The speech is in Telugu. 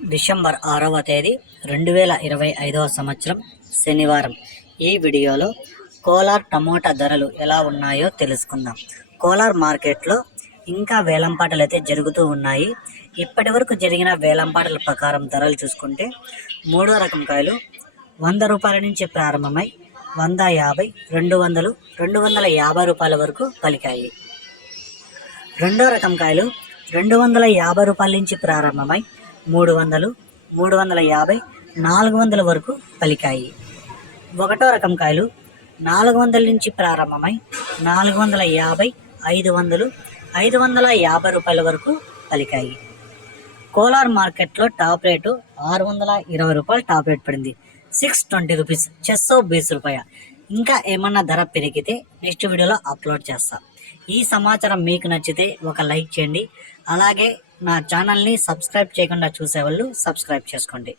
డిసెంబర్ ఆరవ తేదీ రెండు వేల ఇరవై ఐదవ సంవత్సరం శనివారం. ఈ వీడియోలో కోలార్ టమోటా ధరలు ఎలా ఉన్నాయో తెలుసుకుందాం. కోలార్ మార్కెట్లో ఇంకా వేలంపాటలు అయితే జరుగుతూ ఉన్నాయి. ఇప్పటి వరకు జరిగిన వేలంపాటల ప్రకారం ధరలు చూసుకుంటే మూడో రకం కాయలు వంద రూపాయల నుంచి ప్రారంభమై వంద యాభై రెండు వందలు రెండు వందల యాభై రూపాయల వరకు పలికాయి. రెండో రకం కాయలు రెండు వందల యాభై రూపాయల నుంచి ప్రారంభమై మూడు వందలు మూడు వందల యాభై నాలుగు వందల వరకు పలికాయి. ఒకటో రకం కాయలు నాలుగు వందల నుంచి ప్రారంభమై నాలుగు వందల యాభై ఐదు వందలు ఐదు వందల యాభై రూపాయల వరకు పలికాయి. కోలార్ మార్కెట్లో టాప్ రేటు ఆరు వందల ఇరవై రూపాయలు టాప్ రేట్ పడింది. సిక్స్ ట్వంటీ రూపీస్ చెస్ బీస్ రూపాయ. ఇంకా ఏమన్నా ధర పెరిగితే నెక్స్ట్ వీడియోలో అప్లోడ్ చేస్తా. ఈ సమాచారం మీకు నచ్చితే ఒక లైక్ చేయండి. అలాగే నా ఛానల్ని సబ్స్క్రైబ్ చేయకుండా చూసేవాళ్ళు సబ్స్క్రైబ్ చేసుకోండి.